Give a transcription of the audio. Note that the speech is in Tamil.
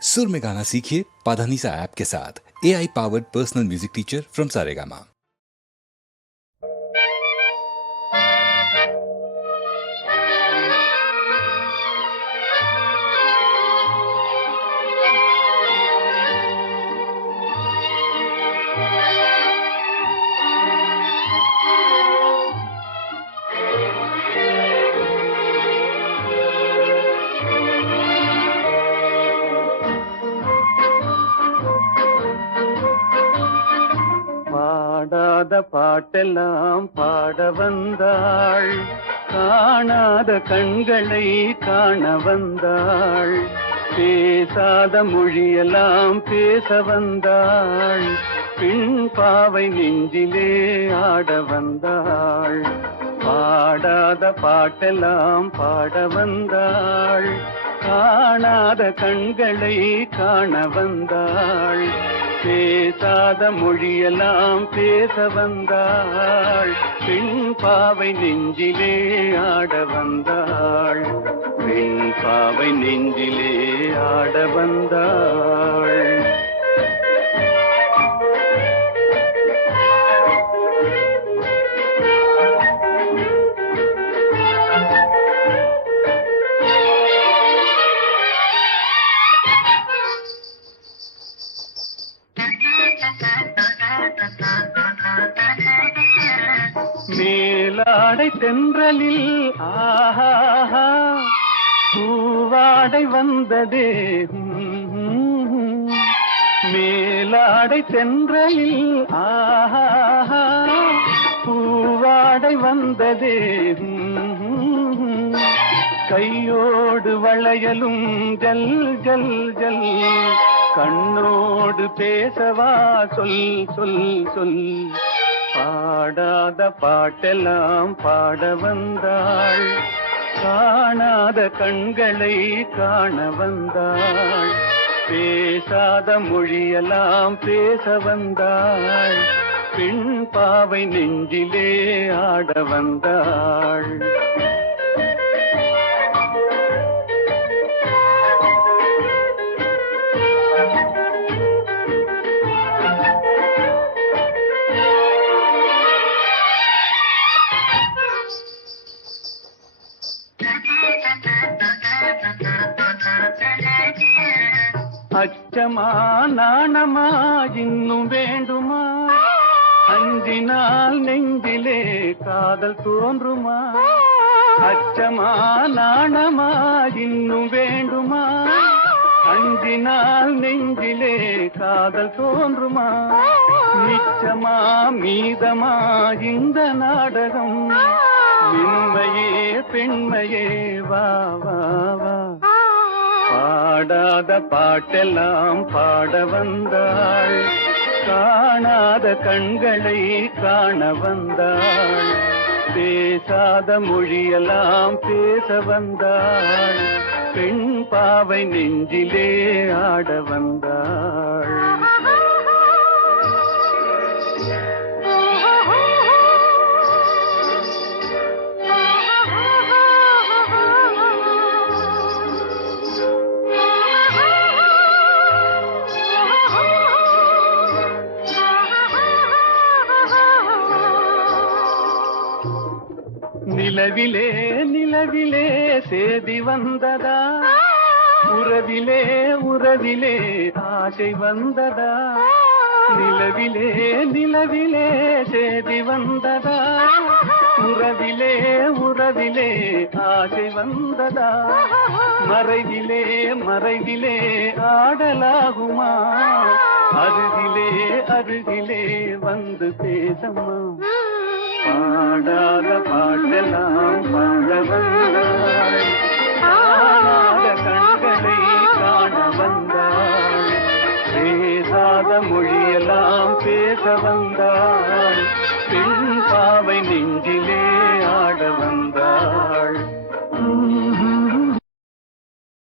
सुर में गाना सीखिए पाधानीसा ऐप के साथ। AI powered personal music teacher from Saregama. பாடாத பாட்டெல்லாம் பாட வந்தாள், காணாத கண்களை காண வந்தாள், பேசாத மொழியெல்லாம் பேச வந்தாள், பெண் பாவை நெஞ்சிலே ஆட வந்தாள். பாடாத பாட்டெல்லாம் பாட வந்தாள், காணாத கண்களை காண வந்தாள், பேசாத மொழியெல்லாம் பேச வந்தாள், பெண் பாவை நெஞ்சிலே ஆட வந்தாள், பெண் பாவை நெஞ்சிலே ஆட வந்தாள். மேலாடை தென்றலில் ஆஹா பூவாடை வந்ததே, மேலாடை தென்றலில் ஆஹா பூவாடை வந்ததே, கையோடு வளையலும் ஜல் ஜல் ஜல், கண்ணோடு பேசவா சொல் சொல் சொல். பாடாத பாட்டெல்லாம் பாட வந்தாள், காணாத கண்களை காண வந்தாள், பேசாத மொழியெல்லாம் பேச வந்தாள், பெண் பாவை நெஞ்சிலே ஆட வந்தாள். அச்சமா நாணமா இன்னும் வேண்டுமா, அஞ்சினால் நெஞ்சிலே காதல் தோன்றுமா, அச்சமா நாணமா இன்னும் வேண்டுமா, அஞ்சினால் நெஞ்சிலே காதல் தோன்றுமா, நிச்சமா மீதமா இந்த நாடகம், மென்மையே பெண்மையே வா வா வா. பாடாத பாட்டெல்லாம் பாட வந்தாள், காணாத கண்களை காண வந்தாள், பேசாத மொழியெல்லாம் பேச வந்தாள், பெண் பாவை நெஞ்சிலே ஆட வந்தாள். நிலவிலே நிலவிலே சேதி வந்ததா, உறவிலே உறவிலே ஆசை வந்ததா, நிலவிலே நிலவிலே சேதி வந்ததா, உறவிலே உறவிலே ஆசை வந்ததா, மறைவிலே மறைவிலே ஆடலாகுமா, அருகிலே அருகிலே வந்து பேசம்மா. பாடாத பாட்டெல்லாம் பாட வந்தாள், காணாத கண்களை காண வந்தாள், பேசாத மொழியெல்லாம் பேச வந்தாள், பெண் பாவை நெஞ்சிலே